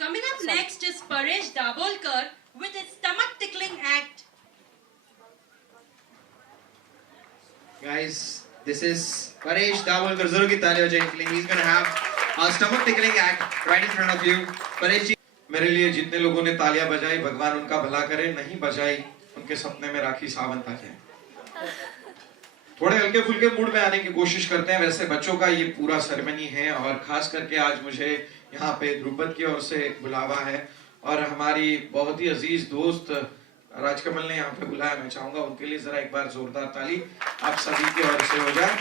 Coming up next is Paresh Dabolkar with his stomach tickling act. Guys, this is Paresh Dabolkar. Zoro ki taaliyan ho jaye. He's gonna have a stomach tickling act right in front of you. Paresh ji, मेरे लिए जितने लोगों ने तालियां बजाई, भगवान उनका भला करे, नहीं बजाई उनके सपने में राखी सावंत आ जाए। थोड़े हल्के फुल्के मूड में आने की कोशिश करते हैं। वैसे बच्चों का ये पूरा सेरेमनी है और खास करके आज मुझे यहाँ पे ध्रुपद की ओर से बुलावा है और हमारी बहुत ही अजीज दोस्त राजकमल ने यहाँ पे बुलाया। मैं चाहूंगा उनके लिए जरा एक बार जोरदार ताली आप सभी की ओर से हो जाए।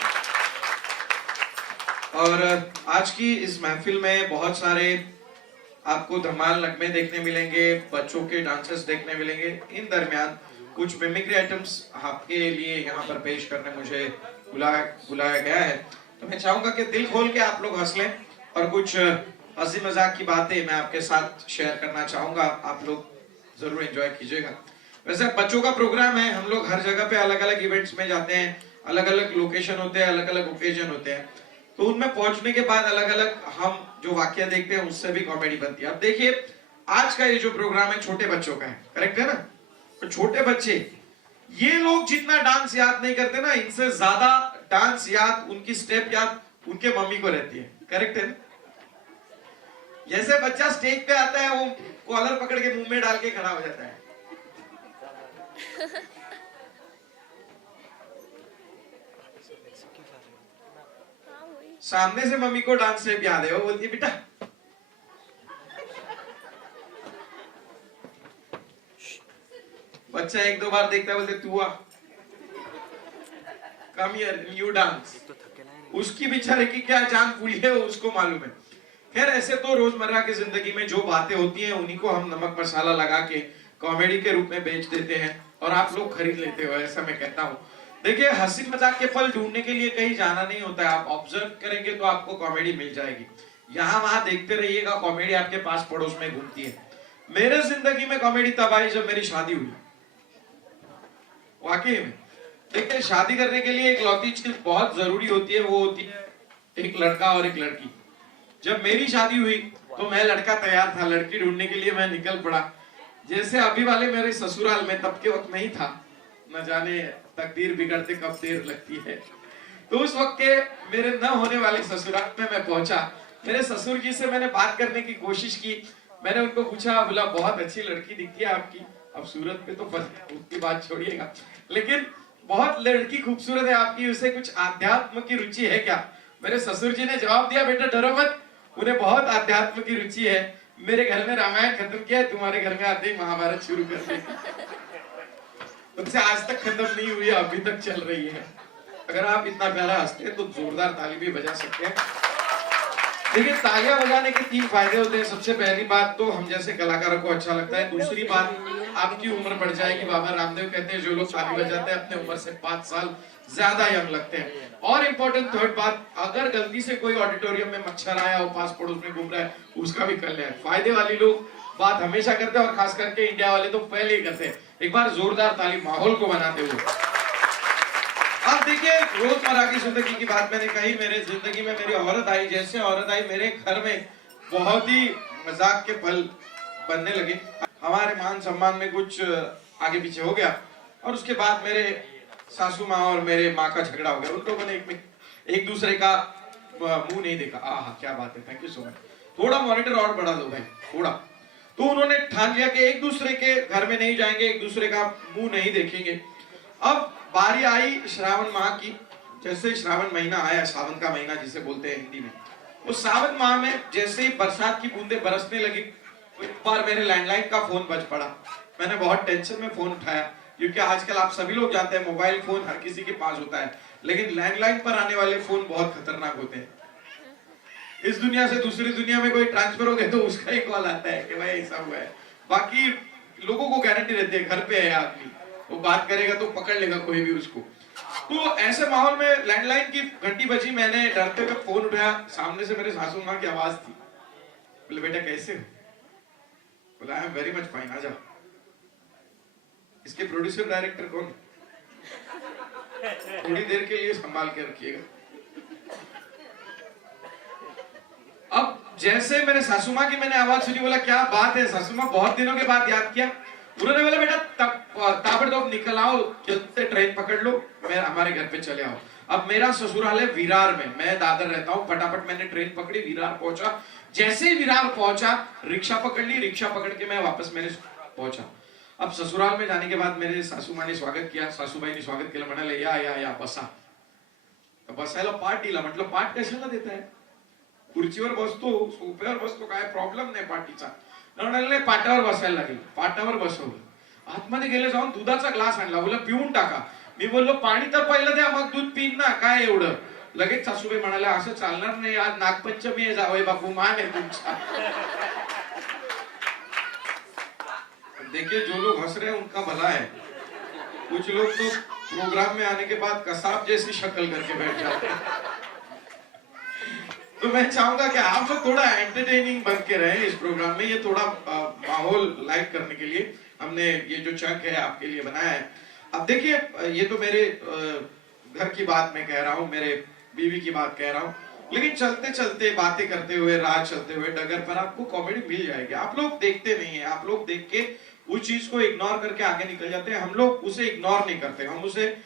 और आज की इस महफिल में बहुत सारे आपको धमाल नगमे देखने मिलेंगे, बच्चों के डांसेस देखने मिलेंगे। इन दरमियान कुछ मिमिक्री आइटम्स आपके लिए यहाँ पर पेश करने मुझे बुलाया गया है। तो मैं चाहूंगा कि दिल खोल के आप लोग हंस लें और कुछ हंसी मजाक की बातें मैं आपके साथ शेयर करना चाहूंगा। आप लोग जरूर एंजॉय कीजिएगा। वैसे बच्चों का प्रोग्राम है, हम लोग हर जगह पे अलग अलग इवेंट्स में जाते हैं, अलग अलग लोकेशन होते हैं, अलग अलग ओकेजन होते हैं, तो उनमें पहुंचने के बाद अलग अलग हम जो वाक्य देखते हैं उससे भी कॉमेडी बनती है। अब देखिए आज का ये जो प्रोग्राम है छोटे बच्चों का है, करेक्ट है ना? तो छोटे बच्चे ये लोग जितना डांस याद नहीं करते ना, इनसे ज्यादा डांस याद, उनकी स्टेप याद उनके मम्मी को रहती है, करेक्ट है ना? जैसे बच्चा स्टेज पे आता है वो कॉलर पकड़ के मुंह में डाल के खड़ा हो जाता है। सामने से मम्मी को डांस स्टेप याद है, वो बोलती है बेटा बच्चा एक दो बार देखता है, बोलते तू आ, कम हियर यू डांस। उसकी बेचारे की क्या जान फूली है वो उसको मालूम है। खैर ऐसे तो रोजमर्रा की जिंदगी में जो बातें होती हैं उन्हीं को हम नमक मसाला लगा के कॉमेडी के रूप में बेच देते हैं और आप लोग खरीद लेते हो, ऐसा मैं कहता हूँ। देखिए हंसी मजाक के फल ढूंढने के लिए कहीं जाना नहीं होता है, आप ऑब्जर्व करेंगे तो आपको कॉमेडी मिल जाएगी। यहाँ वहां देखते रहिएगा, कॉमेडी आपके पास पड़ोस में घूमती है। मेरे जिंदगी में कॉमेडी तब आई जब मेरी शादी हुई, वाकई में। देखिए शादी करने के लिए एक लौती चीज बहुत जरूरी होती है, वो होती है एक लड़का और एक लड़की। जब मेरी शादी हुई तो मैं लड़का तैयार था, लड़की ढूंढने के लिए मैं निकल पड़ा। जैसे अभी वाले मेरे ससुराल में तब के वक्त नहीं था, न जाने तकदीर बिगड़ते कब देर लगती है। तो उस वक्त के मेरे न होने वाले ससुराल में मैं पहुंचा। मेरे ससुर जी से मैंने बात करने की कोशिश की, मैंने उनको पूछा, बोला बहुत अच्छी लड़की दिखती है आपकी। अब सूरत पे तो उसकी बात छोड़िएगा, लेकिन बहुत लड़की खूबसूरत है आपकी, उसे कुछ आध्यात्म की रुचि है क्या? मेरे ससुर जी ने जवाब दिया, बेटा डरो मत, उन्हें बहुत आध्यात्म की रुचि है। मेरे घर में रामायण खत्म किया, तुम्हारे घर में आते ही महाभारत शुरू कर दी। उनसे आज तक खत्म नहीं हुई, अभी तक चल रही है। अगर आप इतना प्यारा हंसते हैं तो जोरदार ताली भी बजा सकते हैं। देखिए तालियां बजाने के 3 फायदे होते हैं। सबसे पहली बात तो हम जैसे कलाकारों को अच्छा लगता है। दूसरी बात आपकी उम्र बढ़ जाएगी। बाबा रामदेव कहते हैं जो लोग ताली बजाते हैं अपने उम्र से 5 साल ज्यादा यंग लगते हैं। और इम्पोर्टेंट थर्ड बात, अगर गलती से कोई ऑडिटोरियम में मच्छर आया हो, पास पड़ोस में घूम रहा है, उसका भी कल्याण। फायदे वाली लोग बात हमेशा करते हैं और खास करके इंडिया वाले तो पहले ही करते हैं। एक बार जोरदार ताली माहौल को बनाते हुए। अब देखिए रोजमर्रा की जिंदगी की बात मैंने कही, मेरे जिंदगी में मेरी औरत आई। जैसे औरत आई मेरे घर में बहुत ही मजाक के पल बनने लगे। हमारे मान सम्मान में कुछ आगे पीछे हो गया और उसके बाद मेरे सासू माँ और मेरे माँ का झगड़ा हो गया। उन लोगों ने एक दूसरे का मुंह नहीं देखा। आहा क्या बात है, थैंक यू सो मच। थोड़ा मॉनिटर और बढ़ा दो भाई, थोड़ा। तो उन्होंने ठान लिया कि एक दूसरे के घर में नहीं जाएंगे, एक दूसरे का मुंह नहीं देखेंगे। अब बारी आई श्रावण माह की। जैसे श्रावण महीना आया, सावन का महीना जिसे बोलते हैं हिंदी में, उस सावन माह में जैसे ही बरसात की बूंदें बरसने लगी, एक बार मेरे लैंडलाइन का फोन बज पड़ा। मैंने बहुत टेंशन में फोन उठाया, क्योंकि आजकल आप सभी लोग जानते हैं मोबाइल फोन हर किसी के पास होता है, लेकिन लैंडलाइन पर आने वाले फोन बहुत खतरनाक होते हैं। इस दुनिया से दूसरी दुनिया में कोई ट्रांसफर हो गया तो उसका ही कॉल आता है कि भाई ऐसा हुआ है। बाकी लोगों को गारंटी रहती है घर पे है आदमी, वो बात करेगा तो पकड़ लेगा कोई भी उसको। तो ऐसे माहौल में लैंडलाइन की घंटी बजी, मैंने डरते हुए फोन उठाया। सामने से मेरे सासू माँ की आवाज थी। बोले बेटा कैसे हो? बोला I am very much fine, आ जाओ। इसके प्रोड्यूसर डायरेक्टर कौन? थोड़ी देर के लिए संभाल के रखिएगा। अब जैसे मेरे सासू माँ की मैंने आवाज सुनी, बोला क्या बात है सासू माँ, बहुत दिनों के बाद याद किया। उन्होंने बोला बेटा ताबड़तोड़ निकल आओ, जल्दी ट्रेन पकड़ लो, मैं हमारे घर पे चले आओ। अब मेरा ससुराल है विरार में, मैं दादर रहता हूँ। फटाफट मैंने ट्रेन पकड़ी, विरार पहुंचा। जैसे ही विरार पहुंचा, रिक्शा पकड़ ली, रिक्शा पकड़ के मैं वापस मेरे पहुंचा। अब ससुराल में जाने के बाद मेरे सासू माँ ने स्वागत किया, सासूबाई ने स्वागत केलं, म्हणाले या बसा। बसायला पाठ दिला, म्हटलं पाठ कशाला देताय, खुर्चीवर बसतो, सोफ्यावर बसतो, काय प्रॉब्लेम नाही पाठीचा। म्हणाले पाटावर बसायला लागेल, पाटावर बसवलं। आतमध्ये गेले, जाऊन दुधाचा ग्लास आणला, बोला पिऊन टाका। मी बोललो पाणी तर पहिलं द्या, मग दूध पिन ना, काय एवढं। लगेच सासूबाई म्हणाल्या असं चालणार नाही, आज नागपंचमी आहे जावई बापू, मान आहे तुमचा। देखिए जो लोग हंस रहे हैं उनका भला है, कुछ लोग तो प्रोग्राम में आने के बाद कसाब जैसी शक्ल करके बैठ जाते हैं। तो मैं चाहूंगा कि आप लोग थोड़ा एंटरटेनिंग बन के रहें इस प्रोग्राम में। ये थोड़ा माहौल लाइट करने के लिए हमने ये जो चंक है आपके लिए बनाया है। अब देखिए, ये तो मेरे घर की बात मैं कह रहा हूँ, मेरे बीवी की बात कह रहा हूँ, लेकिन चलते चलते बातें करते हुए, राह चलते हुए डगर पर आपको कॉमेडी मिल जाएगी। आप लोग देखते नहीं है, आप लोग देख के उस चीज को इग्नोर करके आगे निकल जाते हैं। हम लोग उसे इग्नोर नहीं करते, हम उसे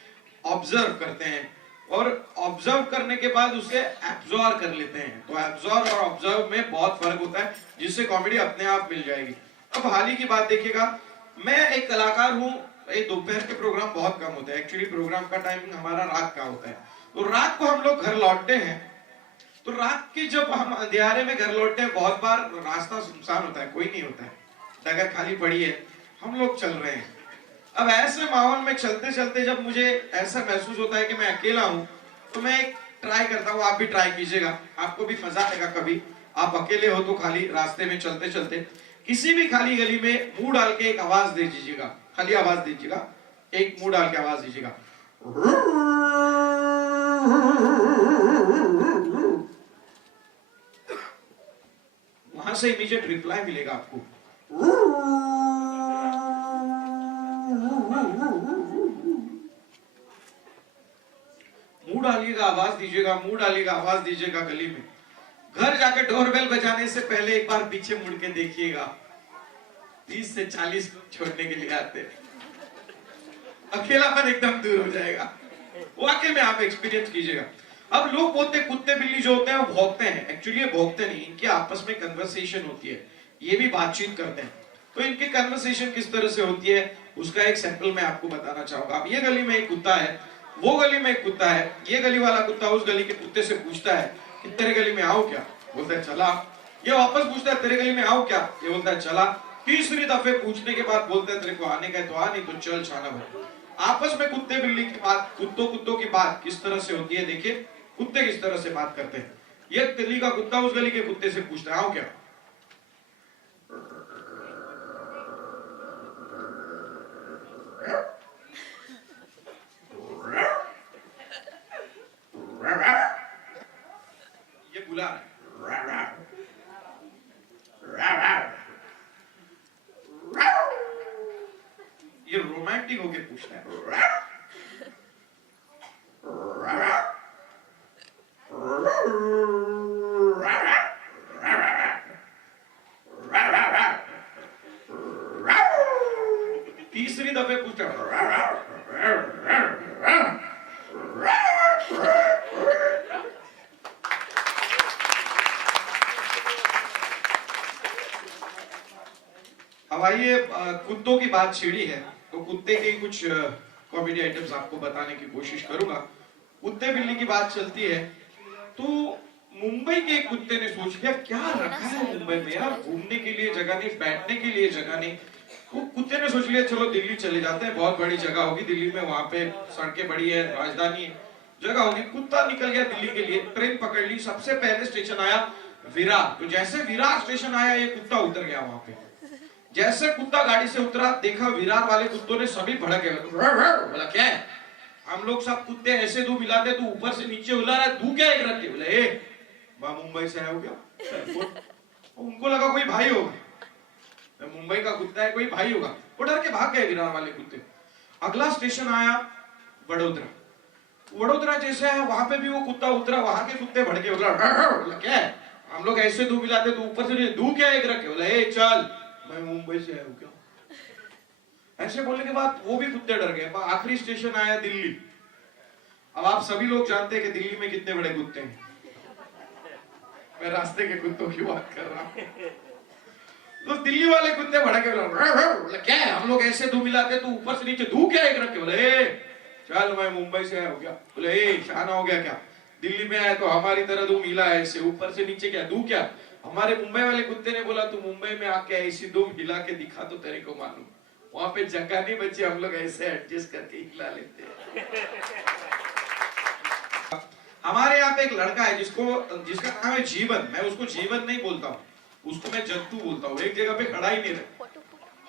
ऑब्जर्व करते हैं, और ऑब्जर्व करने के बाद उसे एब्जॉर्ब कर लेते हैं। तो एब्जॉर्ब और ऑब्जर्व में बहुत फर्क होता है, जिससे कॉमेडी अपने आप मिल जाएगी। अब हाल ही की बात देखिएगा, मैं एक कलाकार हूँ, दोपहर के प्रोग्राम बहुत कम होते हैं, एक्चुअली प्रोग्राम का टाइमिंग हमारा रात का होता है। तो रात को हम लोग घर लौटते हैं, तो रात की जब हम अंधेरे में घर लौटते हैं, बहुत बार रास्ता सुनसान होता है, कोई नहीं होता है, डगर खाली पड़ी है, हम लोग चल रहे हैं। अब ऐसे माहौल में चलते चलते जब मुझे ऐसा महसूस होता है कि मैं अकेला हूं, तो मैं एक ट्राई करता हूं, आप भी ट्राई कीजिएगा, आपको भी मजा आएगा। कभी आप अकेले हो तो खाली रास्ते में चलते चलते किसी भी खाली गली में मुंह डाल के एक आवाज दे दीजिएगा, खाली आवाज दीजिएगा, एक मुंह डाल के आवाज दीजिएगा। वहां से इमीडिएट रिप्लाई मिलेगा आपको। मुंह डालिएगा, आवाज दीजिएगा, मुंह डालिएगा, आवाज दीजिएगा गली में। घर जाके डोरबेल बजाने से पहले एक बार पीछे मुड़ के देखिएगा, 30 से 40 लोग छोड़ने के लिए आते हैं। अकेलापन एकदम दूर हो जाएगा, वाकई में आप एक्सपीरियंस कीजिएगा। अब लोग बोलते कुत्ते बिल्ली जो होते हैं वो भौंकते हैं, एक्चुअली ये भौंकते नहीं, इनके आपस में कन्वर्सेशन होती है, ये भी बातचीत करते हैं। तो इनकी कन्वर्सेशन किस तरह से होती है उसका एक सैंपल मैं आपको बताना चाहूंगा। अब ये गली में एक कुत्ता है, वो गली में एक कुत्ता है, ये गली वाला कुत्ता उस गली के कुत्ते से पूछता है कि तेरे गली में आओ क्या, बोलता है चला। ये वापस पूछता है तेरे गली में आओ क्या, ये बोलता है चला। तीसरी दफे पूछने के बाद बोलता है तेरे को आने का है तो आ, नहीं तो चल छाना भाई। आपस में कुत्ते बिल्ली की बात, कुत्तों की बात किस तरह से होती है, देखिए कुत्ते किस तरह से बात करते हैं। ये गली का कुत्ता उस गली के कुत्ते से पूछता है आओ क्या, ये बुला रहा है, ये रोमांटिक होके पूछता है। तीसरी दफे पूछता है। अब आइए, कुत्तों की बात छिड़ी है तो कुत्ते के कुछ कॉमेडी आइटम्स आपको बताने की कोशिश करूंगा। कुत्ते बिल्ली की बात चलती है तो मुंबई के एक कुत्ते ने सोच लिया क्या रखा है मुंबई में यार, घूमने के लिए जगह नहीं, बैठने के लिए जगह नहीं। वो कुत्ते ने सोच लिया चलो दिल्ली चले जाते हैं, बहुत बड़ी जगह होगी दिल्ली में, वहां पे सड़कें बड़ी है, राजधानी जगह होगी। कुत्ता निकल गया दिल्ली के लिए, ट्रेन पकड़ ली, सबसे पहले स्टेशन आया विरार। तो जैसे विरार स्टेशन आया ये कुत्ता उतर गया वहां पे। जैसे कुत्ता गाड़ी से उतरा, देखा विरार वाले कुत्तों ने सभी भड़क गए, बोला क्या है, हम लोग सब कुत्ते ऐसे दो मिलाते, तू ऊपर से नीचे उला रहा है, तू क्या एक रख के, बोला ए मुंबई से आया हो क्या? उनको लगा कोई भाई होगा, मुंबई का कुत्ता है कोई भाई होगा, वो डर के भाग गए विरार वाले कुत्ते। अगला स्टेशन आया वडोदरा। वडोदरा जैसे है वहां पे भी वो कुत्ता उतरा, वहां के कुत्ते भड़के, बोला क्या है, हम लोग ऐसे दू मिलाते तो ऊपर से दू क्या एक रखे, बोला ए चल मैं मुंबई से आया हूँ क्या। ऐसे बोलने के बाद वो भी कुत्ते डर गए। आखिरी स्टेशन आया दिल्ली। अब आप सभी लोग जानते हैं कि दिल्ली में कितने बड़े कुत्ते हैं। मैं रास्ते के कुत्तों की बात कर रहा हूँ। तो दिल्ली वाले कुत्ते भड़के, बोले क्या है, हम लोग ऐसे दू मिलाते तो ऊपर से नीचे दू क्या एक रखे, बोले चल मैं मुंबई से आया हूँ क्या। बोले ए शाना हो गया क्या, दिल्ली में आया तो हमारी तरह दू मिला है ऐसे ऊपर से नीचे क्या दू क्या। हमारे मुंबई वाले कुत्ते ने बोला तू मुंबई में आके ऐसी दो हिला के दिखा तो तेरे को मालूम, वहां पे जगह नहीं बची, हम लोग ऐसे एडजस्ट करके हिला लेते हैं। हमारे यहाँ पे एक लड़का है जिसका नाम है जीवन। मैं उसको जीवन नहीं बोलता हूँ, उसको मैं जंतु बोलता हूँ। एक जगह पे खड़ा ही नहीं रहता,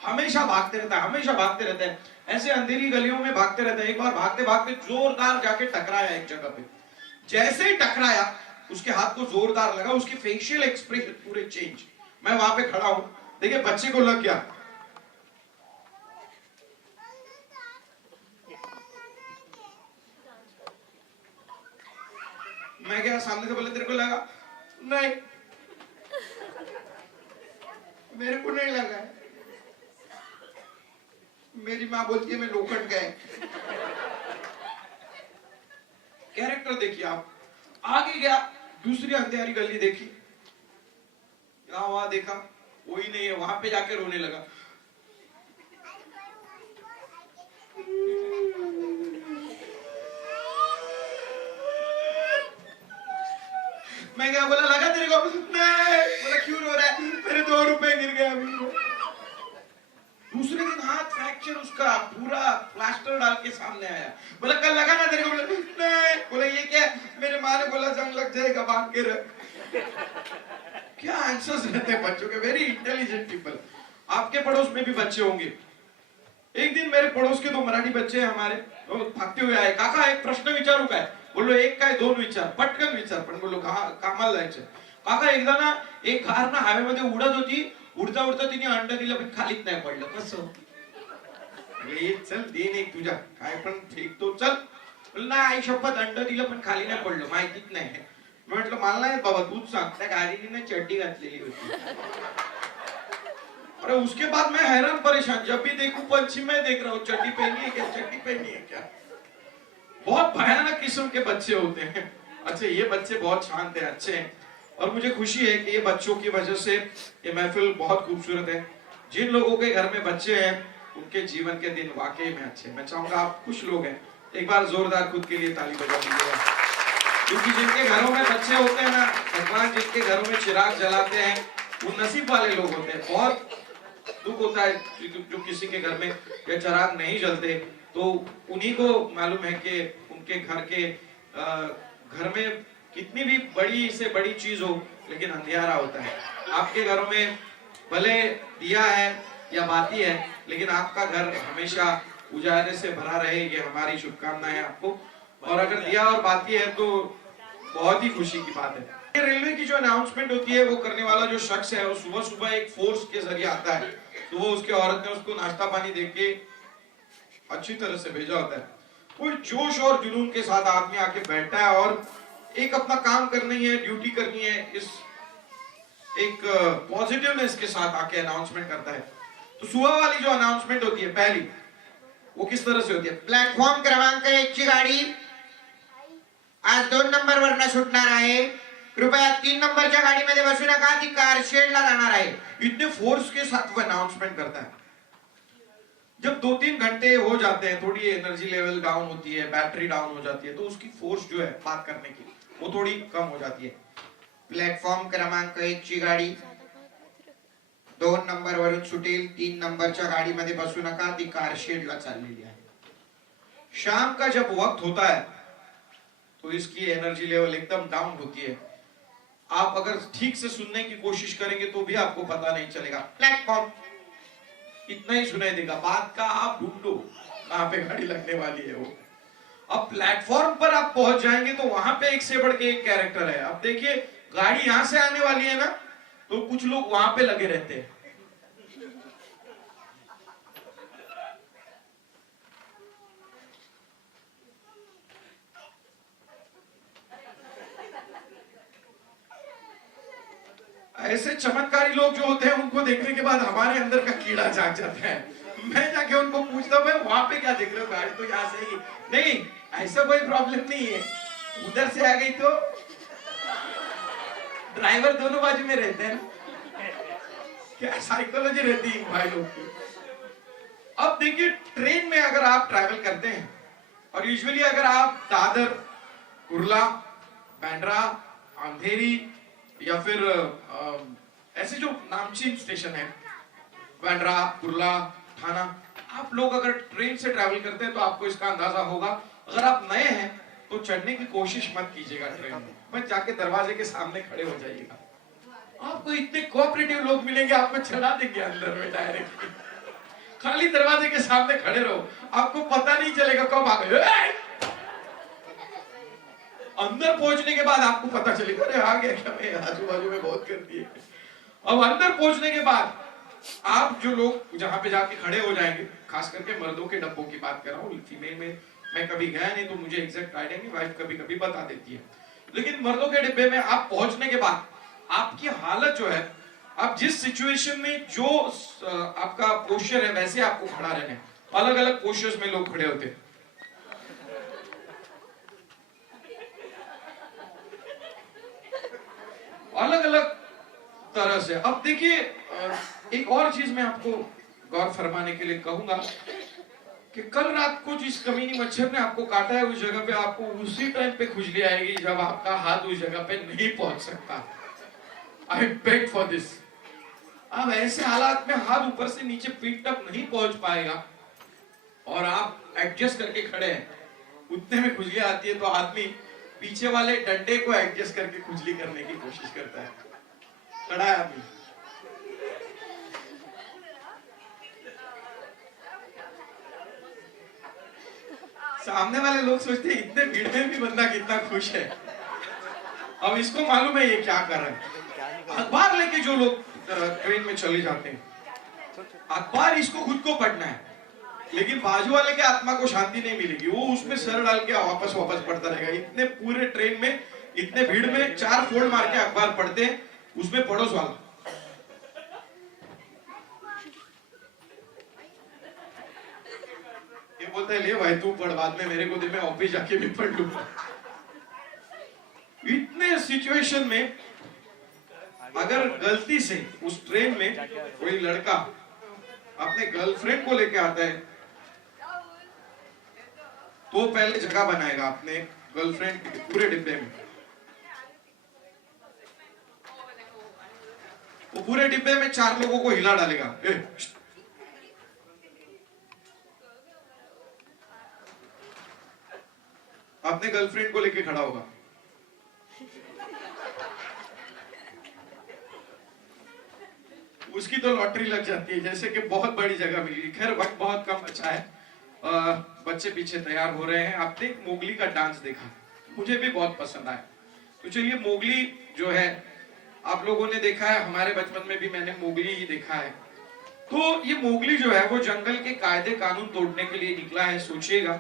हमेशा भागते रहता है, हमेशा भागते रहता है, ऐसे अंधेरी गलियों में भागते रहता है। एक बार भागते भागते जोरदार जाके टकराया एक जगह पे। जैसे ही टकराया उसके हाथ को जोरदार लगा, उसके फेशियल एक्सप्रेशन पूरे चेंज। मैं वहां पे खड़ा हूं, देखिए बच्चे को लग गया। मैं क्या सामने से बोले तेरे को लगा, नहीं मेरे को नहीं लगा है। मेरी माँ बोलती है मैं लोखंड का है। कैरेक्टर देखिए आप। आगे गया, दूसरी अंधेरी गली देखी, यहाँ वहां देखा कोई नहीं है, वहां पे जाके रोने लगा। मैं क्या बोला लगा तेरे को, नहीं। बोला क्यों रो रहा है, मेरे 2 रुपए गिर गए अभी। दूसरे दिन हाथ फ्रैक्चर, उसका पूरा प्लास्टर डाल के सामने आया। बोला कल लगा ना तेरे को, बोला नहीं। बोला ये क्या, मेरे माँ ने बोला जंग लग जाएगा भाग के रह। क्या आंसर्स रहते हैं बच्चों के, वेरी इंटेलिजेंट पीपल। आपके पड़ोस में भी बच्चे होंगे। एक दिन मेरे पड़ोस के 2 मराठी बच्चे हैं हमारे, तो भागते हुए आए, काका एक प्रश्न विचारू काय। बोलो एक काय 2 विचार, पटकन विचार, पण बोलो कामाला जायचं। काका एकदा ना एक कार ना हायवे मध्ये उडत होती, उडता उडता तिने अंड दिलं पण खालीच नाही पडलं, कसं। चल दिन एक तुझ्या काय पण ठीक तो चल ना, आई शपथ अंड दिलं पण खाली नाही पडलं, माहितीच नाही। म्हटलं मला नाही बाबा तूच सांग, त्या गाडीने ना चड्डी घातलेली होती। अरे उसके बाद मैं हैरान परेशान, जब भी देखूं पंछी मैं देख रहा हूँ चड्डी पहनी है क्या, चड्डी पहनी है क्या। बहुत भयानक किस्म के बच्चे होते हैं। अच्छा ये बच्चे बहुत शांत है, अच्छे हैं, और मुझे खुशी है कि ये बच्चों की वजह से ये महफिल बहुत खूबसूरत है। जिन लोगों के घर में बच्चे हैं उनके जीवन के दिन वाकई में अच्छे। मैं चाहूंगा आप कुछ लोग हैं, एक बार जोरदार खुद के लिए ताली बजा दीजिएगा, क्योंकि जिनके घरों में बच्चे होते हैं ना, भगवान जिनके घरों में चिराग जलाते हैं वो नसीब वाले लोग होते हैं। बहुत दुख होता है जो किसी के घर में ये चिराग नहीं जलते, तो उन्हीं को मालूम है कि उनके घर में कितनी भी बड़ी से बड़ी चीज हो लेकिन अंधियारा होता है। आपके घरों में भले दिया है या बाती है, लेकिन आपका घर हमेशा उजाले से भरा रहे, ये हमारी शुभकामनाएं आपको। और अगर दिया और बाती है तो बहुत ही खुशी की बात है। रेलवे की जो अनाउंसमेंट होती है वो करने वाला जो शख्स है वो सुबह सुबह एक फोर्स के जरिए आता है, तो वो उसके औरत ने उसको नाश्ता पानी देके अच्छी तरह से भेजा होता है। कोई जोश और जुनून के साथ आदमी आके बैठा है और एक अपना काम करनी है, ड्यूटी करनी है, इस एक पॉजिटिवनेस के साथ आके अनाउंसमेंट करता है। तो सुबह वाली जो अनाउंसमेंट होती है पहली, वो किस तरह से होती है। प्लॅटफॉर्म क्रमांक 1 ची गाडी आज 2 नंबर वरनं सुटणार आहे। कृपया 3 नंबरच्या गाडीमध्ये बसू नका, ती कारशेडला जाणार आहे। इतने फोर्स के साथ वो अनाउंसमेंट करता है। जब 2-3 घंटे हो जाते हैं, थोड़ी एनर्जी लेवल डाउन होती है, बैटरी डाउन हो जाती है, तो उसकी फोर्स जो है बात करने की वो थोड़ी कम हो जाती है। प्लॅटफॉर्म क्रमांक 1 ची गाडी 2 नंबर वरून सुटेल, 3 नंबरच्या गाडीमध्ये बसू नका, ती कारशेडला चाललेली आहे। शाम का जब वक्त होता है तो इसकी एनर्जी लेवल एकदम डाउन होती है। आप अगर ठीक से सुनने की कोशिश करेंगे तो भी आपको पता नहीं चलेगा, प्लेटफॉर्म इतना ही सुनाई देगा, बात का आप ढूंढो कहां पे गाड़ी लगने वाली है वो। अब प्लेटफॉर्म पर आप पहुंच जाएंगे तो वहां पे एक से बढ़ के एक कैरेक्टर है। अब देखिए गाड़ी यहां से आने वाली है ना, तो कुछ लोग वहां पे लगे रहते हैं। ऐसे चमत्कारी लोग जो होते हैं उनको देखने के बाद हमारे अंदर का कीड़ा जाग जाता है। मैं जाके उनको पूछता हूँ, वहां पे क्या देख रहे हो, गाड़ी तो यहाँ से ही नहीं, ऐसा कोई प्रॉब्लम नहीं है, उधर से आ गई तो ड्राइवर दोनों बाजू में रहते हैं, क्या साइकोलॉजी रहती है भाई लोग की। अब देखिए ट्रेन में अगर आप ट्रैवल करते हैं और यूजुअली अगर आप दादर, कुर्ला, बांद्रा, अंधेरी या फिर ऐसे जो नामचीन स्टेशन है, बांद्रा, कुर्ला, थाना, आप लोग अगर ट्रेन से ट्रैवल करते हैं तो आपको इसका अंदाजा होगा। अगर आप नए हैं तो चढ़ने की कोशिश मत कीजिएगा ट्रेन में, बस जाके दरवाजे के सामने खड़े हो जाइएगा। आपको इतने कोऑपरेटिव लोग मिलेंगे, आपको चढ़ा देंगे अंदर में डायरेक्टली। खाली दरवाजे के सामने खड़े रहो, आपको पता नहीं चलेगा कब आ गए। अंदर पहुंचने के बाद आपको पता चलेगा अरे आ गया क्या, मैं आजू बाजू में बहुत कर दिए। अब अंदर पहुंचने के बाद आप जो लोग जहां पे जाके खड़े हो जाएंगे, खास करके मर्दों के डब्बों की बात कर रहा हूँ, फीमेल में मैं कभी गया नहीं तो मुझे एग्जैक्ट आइडिया नहीं, वाइफ कभी कभी बता देती है, लेकिन मर्दों के डिब्बे में आप पहुंचने के बाद आपकी हालत जो है, आप जिस सिचुएशन में जो आपका पोस्चर है वैसे आपको खड़ा रहना है। अलग अलग पोस्चर्स में लोग खड़े होते हैं, अलग अलग तरह से। अब देखिए एक और चीज मैं आपको गौर फरमाने के लिए कहूंगा कि कल रात को जिस कमीनी मच्छर ने आपको काटा है उस जगह पे आपको उसी टाइम पे खुजली आएगी जब आपका हाथ उस जगह पे नहीं पहुंच सकता। I beg for this. अब ऐसे हालात में हाथ ऊपर से नीचे पीठ तक नहीं पहुंच पाएगा और आप एडजस्ट करके खड़े हैं, उतने में खुजली आती है तो आदमी पीछे वाले डंडे को एडजस्ट करके खुजली करने की कोशिश करता है। खड़ा है आदमी, सामने वाले लोग सोचते हैं इतने भीड़ में भी बंदा कितना खुश है। अब इसको मालूम है ये क्या कर रहा है। अखबार लेके जो लोग ट्रेन में चले जाते हैं, अखबार इसको खुद को पढ़ना है, लेकिन बाजू वाले के आत्मा को शांति नहीं मिलेगी, वो उसमें सर डाल के वापस पढ़ता रहेगा। इतने पूरे ट्रेन में इतने भीड़ में 4 फोल्ड मार के अखबार पढ़ते हैं, उसमें पड़ोस वाला ये बोलता है ले भाई तू पढ़, बाद में मेरे को दिन में ऑफिस जाके भी पढ़ लूंगा। इतने सिचुएशन में अगर गलती से उस ट्रेन में कोई लड़का अपने गर्लफ्रेंड को लेके आता है तो पहले जगह बनाएगा अपने गर्लफ्रेंड के पूरे डिब्बे में। वो पूरे डिब्बे में 4 लोगों को हिला डालेगा, अपने गर्लफ्रेंड को लेके खड़ा होगा। उसकी तो लॉटरी लग जाती है, जैसे कि बहुत बड़ी जगह मिली। खैर वक्त बहुत कम बचा है, बच्चे पीछे तैयार हो रहे हैं। आपने मोगली का डांस देखा, मुझे भी बहुत पसंद आया। तो चलिए, मोगली जो है आप लोगों ने देखा है, हमारे बचपन में भी मैंने मोगली ही देखा है। तो ये मोगली जो है वो जंगल के कायदे कानून तोड़ने के लिए निकला है, सोचिएगा,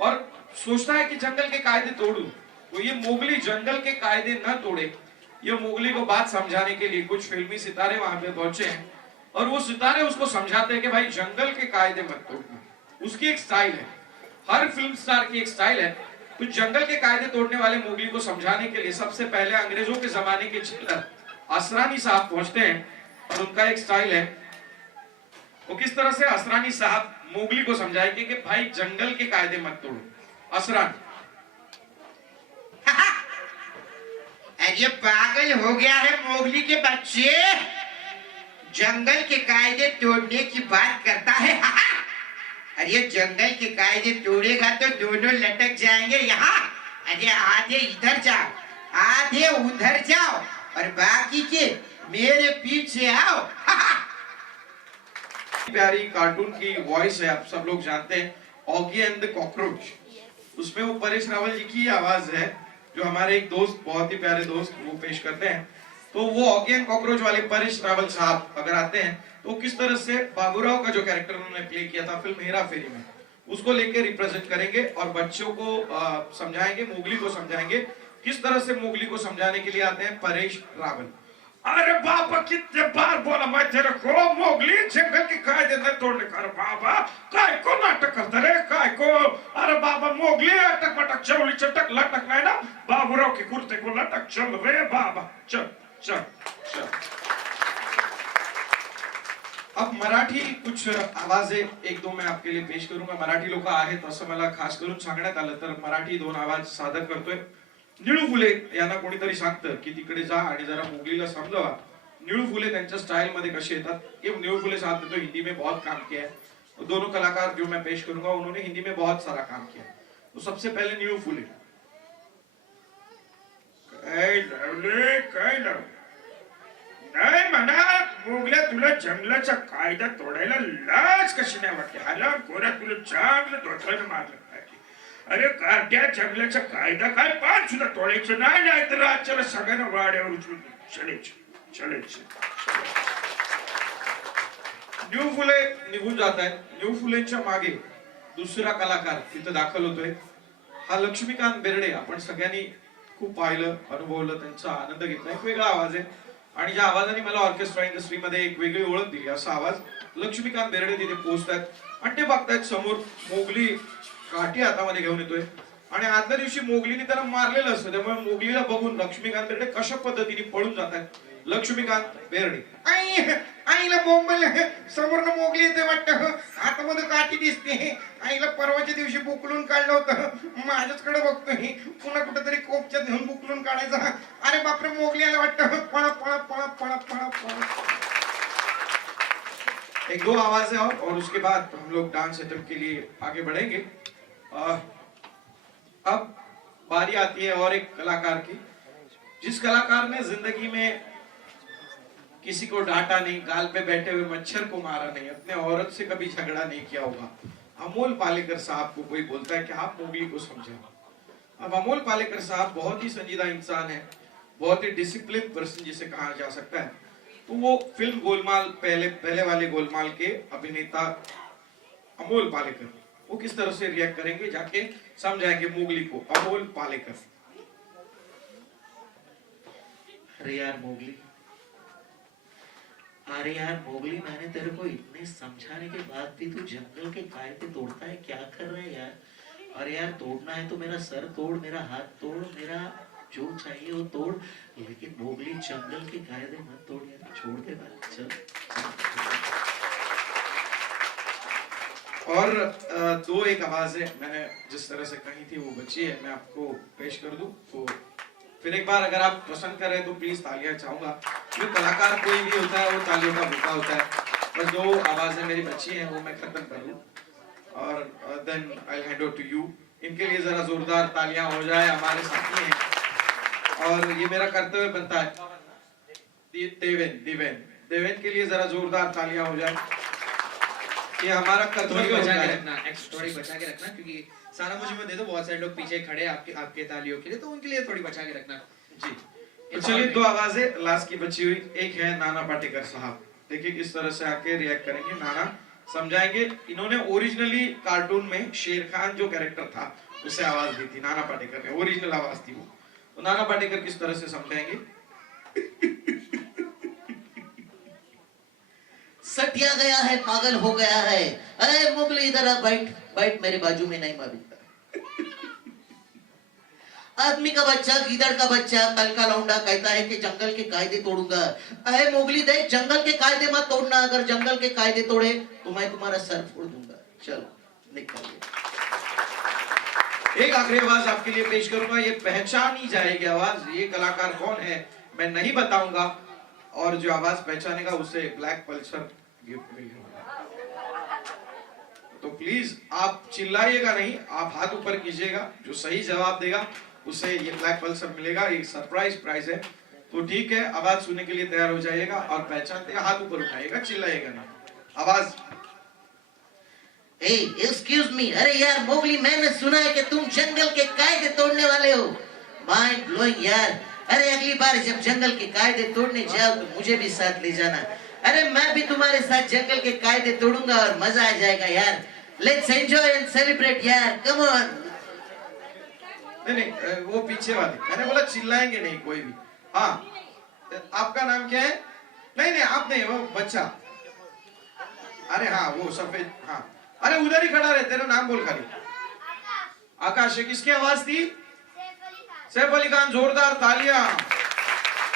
और सोचता है कि जंगल के कायदे तोड़ूं। तो ये मोगली जंगल के कायदे न तोड़े, ये मोगली को बात समझाने के लिए कुछ फिल्मी सितारे वहां पे पहुंचे हैं, और वो सितारे उसको समझाते हैं कि भाई जंगल के कायदे मत तोड़ना। उसकी एक स्टाइल है, हर फिल्म स्टार की एक स्टाइल है। तो जंगल के कायदे तोड़ने वाले मोगली को समझाने के लिए सबसे पहले अंग्रेजों के जमाने के जेलर असरानी साहब पहुंचते हैं, और उनका एक स्टाइल है। वो किस तरह से असरानी साहब मोगली को समझाएंगे कि भाई जंगल के कायदे मत तोड़ो। असरानी, अरे पागल हो गया है मोगली के बच्चे, जंगल के कायदे तोड़ने की बात करता है। अरे जंगल के कायदे तोड़ेगा तो दोनों लटक जाएंगे यहाँ। अरे आधे इधर जाओ, आधे उधर जाओ, और बाकी के मेरे पीछे आओ। प्यारी कार्टून की वॉइस है, आप सब लोग जानते हैं, ऑगी एंड द कॉकरोच। उसमें वो परेश रावल जी की आवाज है, जो हमारे एक दोस्त, बहुत ही प्यारे दोस्त, वो पेश करते हैं। तो वो ऑगी एंड कॉकरोच वाले परेश रावल साहब अगर आते हैं तो किस तरह से बाबूराव का जो कैरेक्टर उन्होंने प्ले किया था फिल्म हेरा फेरी में, उसको लेके रिप्रेजेंट करेंगे और बच्चों को समझाएंगे, मोगली को समझाएंगे। किस तरह से मोगली को समझाने के लिए आते हैं परेश रावल। अरे बाबा कितने बार बोला मैं तेरे को मोगली जंगल की कायदे न तोड़ने का। अरे बाबा काय को नाटक करता रे काय को। अरे बाबा मोगली अटक पटक चवली चटक लटक नाही ना बाबूराव के कुर्ते को लटक चल रे बाबा चल चल चल। अब मराठी कुछ आवाजे एक दो मैं आपके लिए पेश करूंगा। मराठी लोक आहेत असं मला खास करून सांगण्यात आलं तर मराठी दोन आवाज सादर करतोय। निळू फुले यांना कोणीतरी सांगतं की तिकडे जा आणि जरा मोगलीला समजवा। निळू फुले त्यांच्या स्टाइल मध्ये कसे येतात ये निळू फुले साहब ने तो हिंदी में बहुत काम किया है। दोनों कलाकार जो मैं पेश करूंगा उन्होंने हिंदी में बहुत सारा काम किया। तो सबसे पहले निळू फुले। काय नाही म्हणा मोगल्या तुला जंगलाचा कायदा तोडायला लाज कशी नाही वाटते। हाला कोऱ्या तुला चांगलं धोत्राने मारलं पाहिजे। अरे कार्ट्या जंगलाचा कायदा काय पान सुद्धा तोडायचं नाही नाही तर आजच्याला सगळ्यांना वाड्यावर उचलून चलेच चलेच। न्यू फुले निघून जात आहेत। न्यू फुलेंच्या मागे दुसरा कलाकार तिथं दाखल होतोय। हा लक्ष्मीकांत बेर्डे। आपण सगळ्यांनी खूप पाहिलं अनुभवलं त्यांचा आनंद घेतला। एक वेगळा आवाज आहे आणि ज्या आवाजाने मला ऑर्केस्ट्रा इंडस्ट्रीमध्ये एक वेगळी ओळख दिली असा आवाज लक्ष्मीकांत बेर्डे तिथे पोहोचतात आणि ते बघतायत समोर मोगली काठी हातामध्ये घेऊन येतोय आणि आदल्या दिवशी मोगलीने त्याला मारलेलं असतं। त्यामुळे मोगलीला बघून लक्ष्मीकांत बेर्डे कशा पद्धतीने पळून जातात। लक्ष्मीकांत बेर्डे आईला बोंबल समोरनं मोगली येते वाटतं हातामध्ये काठी दिसते। आईला परवाच्या दिवशी बुकलून काढलं होतं माझ्याचकडे बघतोय पुन्हा कुठेतरी कोपच्यात घेऊन बुकलून काढायचा। अरे बापरे मोगली आला वाटतं पळा पळा पळा पळा पळा पळा। एक दो आवाज है और उसके बाद हम लोग डांस सेटअप के लिए आगे बढ़ेंगे। अब बारी आती है और एक कलाकार की जिस कलाकार ने जिंदगी में किसी को डांटा नहीं, गाल पे बैठे हुए मच्छर को मारा नहीं, अपने औरत से कभी झगड़ा नहीं किया होगा। अमोल पालेकर साहब को कोई बोलता है कि आप मोगली को समझे। अब अमोल पालेकर साहब बहुत ही संजीदा इंसान है, बहुत ही डिसिप्लिन पर्सन जिसे कहा जा सकता है। तो वो फिल्म गोलमाल पहले वाले गोलमाल के अभिनेता अमोल पालेकर वो किस तरह से रिएक्ट करेंगे जाके समझाएंगे मोगली को। अमोल पालेकर। अरे यार मोगली, अरे यार मोगली, मैंने तेरे को इतने समझाने के बाद भी तू जंगल के कायदे तोड़ता है, क्या कर रहा है यार। अरे यार तोड़ना है तो मेरा सर तोड़, मेरा हाथ तोड़, मेरा जो चाहिए वो तोड़, लेकिन मोगली जंगल के कायदे मत तोड़ यार, छोड़ दे बात। चल। और दो एक आवाजें मैंने जिस तरह से कही थी वो बची है, मैं आपको पेश कर दूं। तो फिर एक बार अगर आप पसंद कर रहे हैं तो प्लीज तालियां चाहूंगा। जो कलाकार कोई भी होता है वो तालियों का भूखा होता है। बस दो आवाजें मेरी बची हैं वो मैं खत्म कर लूं और then I hand over to you. इनके लिए जरा जोरदार तालियां हो जाए, हमारे साथी हैं और ये मेरा कर्तव्य बनता है। देवेन के लिए जरा जोरदार तालियां हो जाए। ये हमारा कर्तव्य बचा के रखना, थोड़ी बचा के रखना क्योंकि सारा मुझे मत दे दो, बहुत सारे लोग पीछे खड़े हैं आपके तालियों के लिए, तो उनके लिए थोड़ी बचा के रखना जी। तो चलिए दो आवाजें लास्ट की बची हुई। एक है नाना पाटेकर साहब, देखिए किस तरह से आके रिएक्ट करेंगे। नाना समझाएंगे। इन्होंने ओरिजिनली कार्टून में शेर खान जो कैरेक्टर था उसे आवाज दी थी नाना पाटेकर ने, ओरिजिनल आवाज थी वो। तो नाना पाटेकर किस तरह से समझाएंगे। सटिया गया है, पागल हो गया है। अरे मोगली इधर आ, बैठ बैठ मेरे बाजू में, नहीं मालूम। आदमी का बच्चा, गीदड़ का बच्चा, कल का लौंडा कहता है कि जंगल के कायदे तोड़ूंगा। अरे मोगली देख, जंगल के कायदे मत तोड़ना, अगर जंगल के कायदे तोड़े तो मैं तुम्हारा सर फोड़ दूंगा। चल निकल। एक आखिरी आवाज आपके लिए पेश करूंगा, ये पहचानी जाएगी आवाज। ये कलाकार कौन है मैं नहीं बताऊंगा और जो आवाज पहचानेगा उसे ब्लैक पल्सर गिफ्ट मिलेगा। तो प्लीज आप चिल्लाइएगा नहीं, आप हाथ ऊपर कीजिएगा। जो सही जवाब देगा उसे ये ब्लैक पल्सर मिलेगा, ये सरप्राइज प्राइज है। तो ठीक है, आवाज सुनने के लिए तैयार हो जाइएगा और पहचानते हाथ ऊपर उठाइएगा, चिल्लाइएगा ना। आवाज। एक्सक्यूज मी, अरे यार मोगली, मैंने सुना है कि तुम जंगल के कायदे तोड़ने वाले हो। माइंड ब्लोइंग यार। अरे अगली बार जब जंगल के कायदे तोड़ने जाओ तो मुझे भी साथ ले जाना। अरे मैं भी तुम्हारे साथ जंगल के कायदे तोड़ूंगा और मजा आ जाएगा यार। लेट्स एंजॉय एंड सेलिब्रेट यार, कम ऑन। नहीं वो पीछे वाली, मैंने बोला चिल्लाएंगे नहीं कोई भी। हाँ आपका नाम क्या है? नहीं नहीं आप नहीं, वो बच्चा। अरे हाँ वो सफेद, हाँ अरे उधर ही खड़ा रहे, तेरा नाम बोल खाली। आकाश है, किसकी आवाज थी? सैफ अली खान, जोरदार तालियां।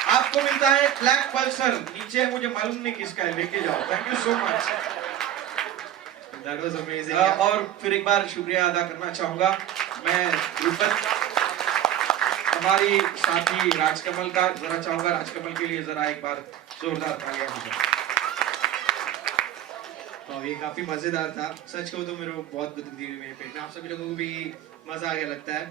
आपको मिलता है ब्लैक पल्सर, नीचे है, मुझे मालूम नहीं किसका है, लेके जाओ। Thank you so much. That was amazing. और फिर एक बार शुक्रिया अदा करना चाहूंगा मैं रूपन, हमारी साथी राजकमल का, जरा चाहूंगा राजकमल के लिए जरा एक बार जोरदार तालियां दीजिए। और ये काफी मजेदार था, सच कहूँ तो मेरे को बहुत गुदगुदी हुई मेरे पेट में। आप सभी लोगों को भी मजा आ गया लगता है।